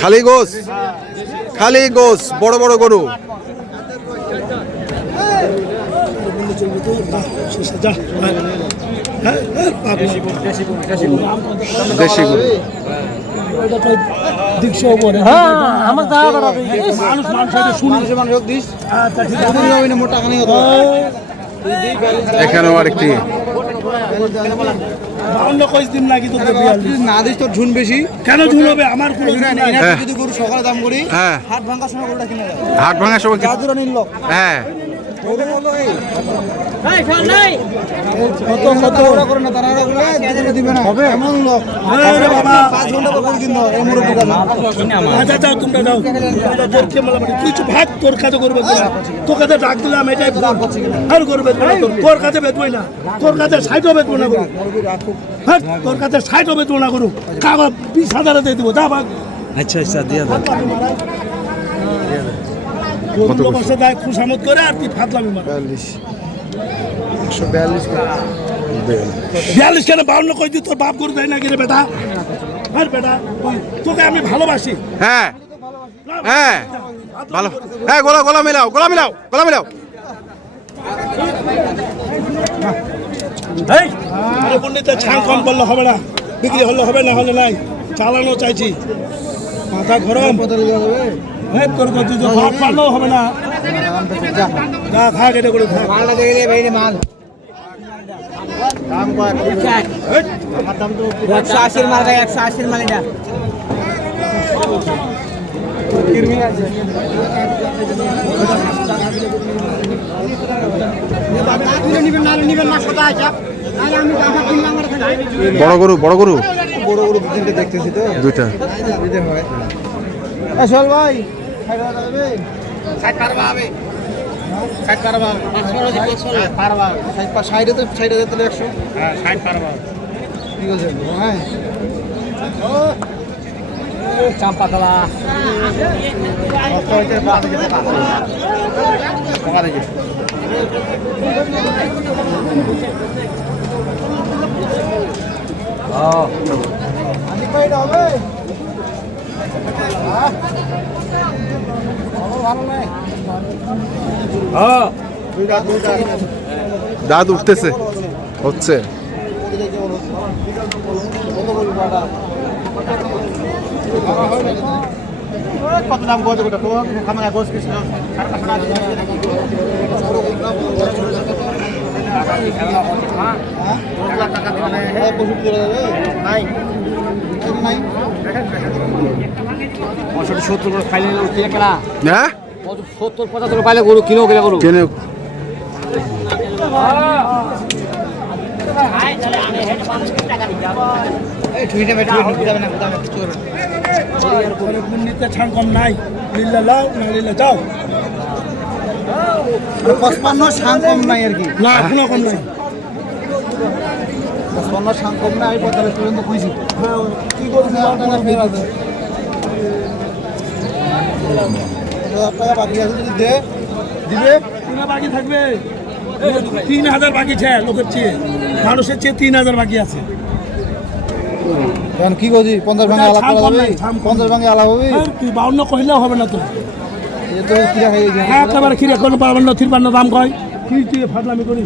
খালি গোস, খালি গোস, বড় বড় গরু। দেশি গরু এখানেও আরেকটি না দিস তোর ঝুন বেশি কেন ঝুন হবে আমার কোনো যদি গরু সকালে দাম করি হ্যাঁ হাট ভাঙার সময় গরুটা কিনে দেয় হাট ভাঙার সময় হ্যাঁ তোর কাছে করবে তোর কাছে ডাক দিলাম এটাই আর করবে তোর কাছে বেচবই না তোর কাছে 60 বেচবো না করু হ্যাঁ তোর কাছে 60 বেচবো না করু কাগজ 20,000 দিয়ে দিব যা ভাগ। আচ্ছা আচ্ছা দিয়ে খুশামত করে আর তুই ফাতলামি মার 42 কেন 52 কই দি তোর বাপ করে দেয় না কি রে বেটা আর বেটা তোকে আমি ভালোবাসি হ্যাঁ হ্যাঁ ভালো হ্যাঁ গলা মিলাও আরে পণ্ডিতের ছাং কম করলে হবে না বিক্রি হলে হবে না হলে নাই চালানো চাইছি মাথা গরম হ্যাঁ তোর কথা তো ভাত পারলেও হবে না যা খা কেটে করে খা মালটা দেখে দে ভাই মাল দাম কয় আমার দাম তো 180 মাল ভাই 180 মাল এটা কিরমি আছে নিবেন না সদা আছে তাহলে আমি টাকা কিনলাম আর বড় গরু দুটো দেখতেছি তো দুইটা দিতে হয় চল ভাই 60 পারবা হবে 60 পারবা 500 পারবা 60 তো 60 তো 100 হ্যাঁ 60 পারবা কি বলছেন হ্যাঁ ও চাম্পা কলা দাঁত উঠতেছে হচ্ছে কত দাম কত গোটা তো খামার গোস কৃষ্ণ হ্যাঁ 70-75 পাইলে গরু কিনো কিনা গরু কেন ছাং কম নাই লিল্লা লাও না লিল্লা যাও 55 ছাং কম নাই আর কি না কোনো কম নাই 55 ছাং কম নাই 45 পর্যন্ত কইছি কি করবি টাকা ফের আছে টাকা বাকি আছে যদি দে দিবে কিনা বাকি থাকবে 3,000 বাকি আছে লোকের চেয়ে মানুষের চেয়ে 3,000 বাকি আছে এখন কি করছি 50 ভাঙে আলাদা করা যাবে 50 ভাঙে আলাদা হবে তুই 52 কইলেও হবে না তো এ তো কিরা হয়ে গেছে একেবারে কিরা কোনো 52-53 দাম কয় কি তুই ফাটলামি করি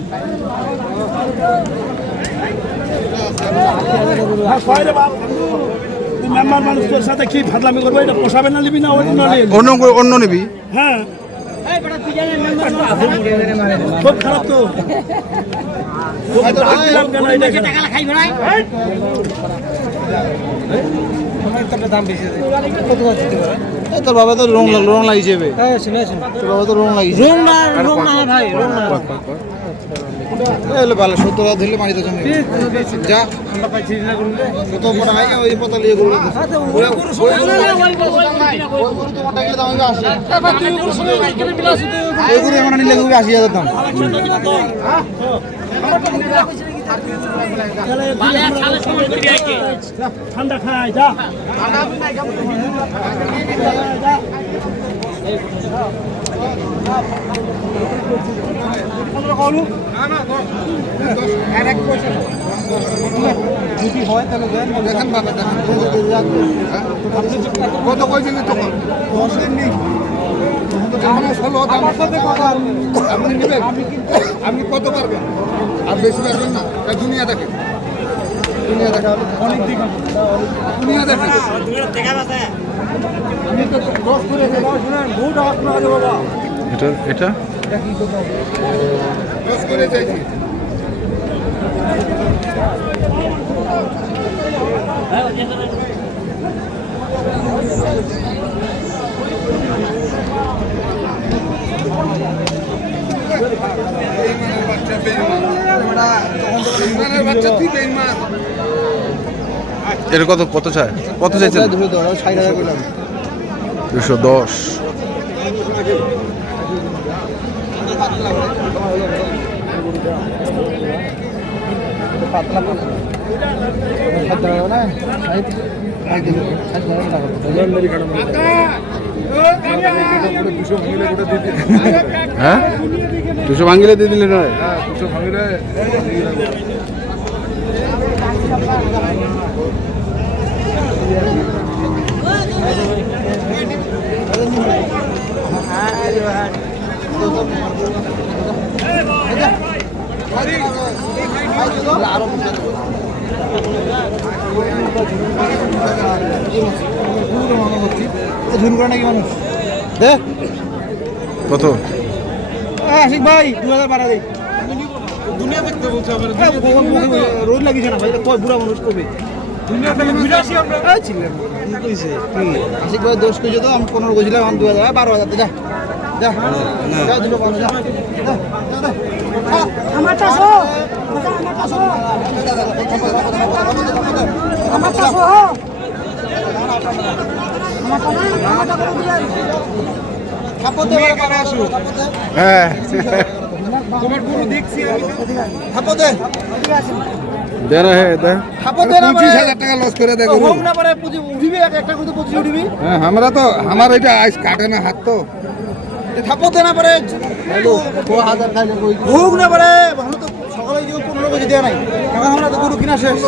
কয় রে বাপ তুই মেম্বার মানুষ তোর সাথে কি ফাটলামি করবো এটা পোষাবে না নিবি না অন্য নিবি হ্যাঁ খুব খারাপ তো তোর বাবা তো রং লাগিয়েছে তোর বাবা তো রং লাগিয়েছে ভালো 70 ধরলে মারিতে যা কত মোটা হয় ওই পতা লিয়ে গরু নিলে 80,000 দাম ঠান্ডা খাই যা কত কইছেন তখন? আপনি নেবেন, আপনি কত পারবেন? আর বেশি পারবেন না। দুনিয়া দেখেন, দুনিয়া দেখা অনেক দিক, দুনিয়া দেখেন। আমি তো 10 করে বহুত আপনার আছে বাবা। এটা 10 করে চাইছি। এটা কত চায়? কত চাইছেন? 210। হ্যাঁ 200 ভাঙিলে দিয়ে দিলে নয়? হ্যাঁ 200 ভাঙিলে। কত? আশিক ভাই 2000 বাড়া দেই। দুনিয়া দেখতে বলছে আমার। রোদ লাগিছে না ভাই, কয় বুড়া মানুষ করবে। দুনিয়া দেখে বিলাসী আমরা ছিলাম। কি কইছে? আশিক ভাই 10 কইছে তো আমি 15 কইছিলাম, আমি 2000 12000 যা। যা যা দুটো পানো যা। আমার টাসো আমার টাসো হ্যাঁ তোমার পুরো দেখছি আমি। থাপতে দে রে দে। থাপতে না 25000 টাকা লস করে দেখো। হোক না পারে পুঁজি উঠিবি, একটা করে 25 উঠিবি। হ্যাঁ আমরা তো আমার এটা আইস কাটে না হাত তো। থাপতে না পারে 2000 খাইলে কই হোক না পারে। ভালো তো সকালে যে 15 কেজি দেয়া নাই, এখন আমরা তো গরু কিনা শেষ।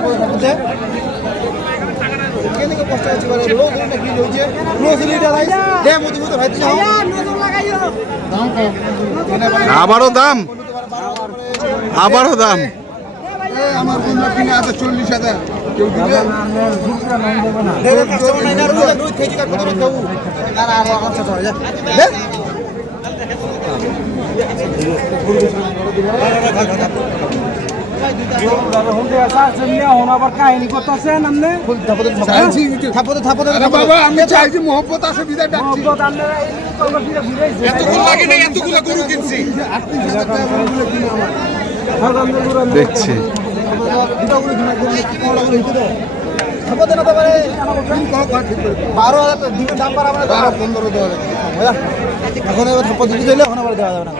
থাপতে কেন কি কষ্ট হচ্ছে পারে? রোজ না কি হইছে? রোজ লিটার আইস দে মতি মতো ভাইতে যাও। নজর লাগাইও দাম কম। আবারও দাম, আবারও দাম। আমার কোন কিনে আছে 40000 কেউ দিবে না। কাস্টমার নাই না, রোজ খেয়ে কত করে দেবো? আর আর আচ্ছা চলে যা দে। বাবা আমি চাইছি মোহব্বত আছে বিদায় ডাকছি। এতগুলো লাগে না, এতগুলো গরু কিনছি। দেখছি এখন এবার থাপ্পর দিতে চাইলে এখন আবার দেওয়া যাবে না।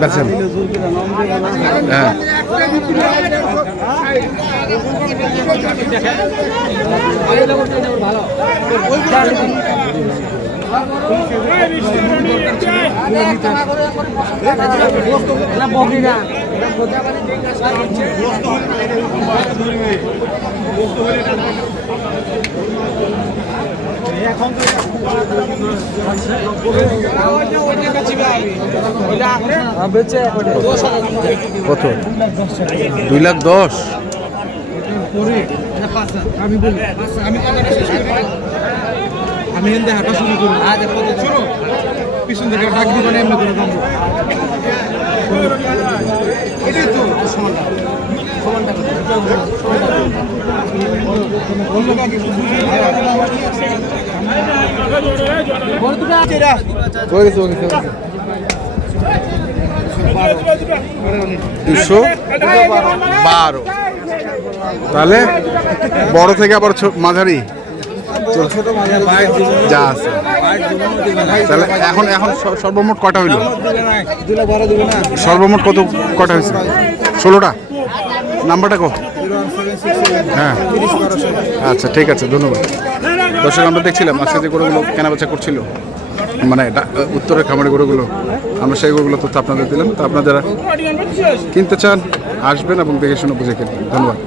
দেখছেন? হ্যাঁ কত? 210,000। আমি এখান থেকে হাঁটা শুরু করি। শুরু পিছন থেকে ডাক দিব না, এমনি করে দাম এটাই তো সমানটা কই গেছে? 212। তাহলে বড় থেকে আবার মাঝারি যা আছে। তাহলে এখন সর্বমোট কটা হইল? সর্বমোট কটা হয়েছে? 16টা নাম্বারটা কো হ্যাঁ আচ্ছা ঠিক আছে ধন্যবাদ। দর্শক আমরা দেখছিলাম আজকে যে গরুগুলো কেনাবেচা করছিল মানে উত্তরের খামারের গরুগুলো, আমরা সেই গরুগুলো তথ্য আপনাদের দিলাম। তো আপনারা যারা কিনতে চান আসবেন এবং দেখে শুনে বুঝে কিনবেন। ধন্যবাদ।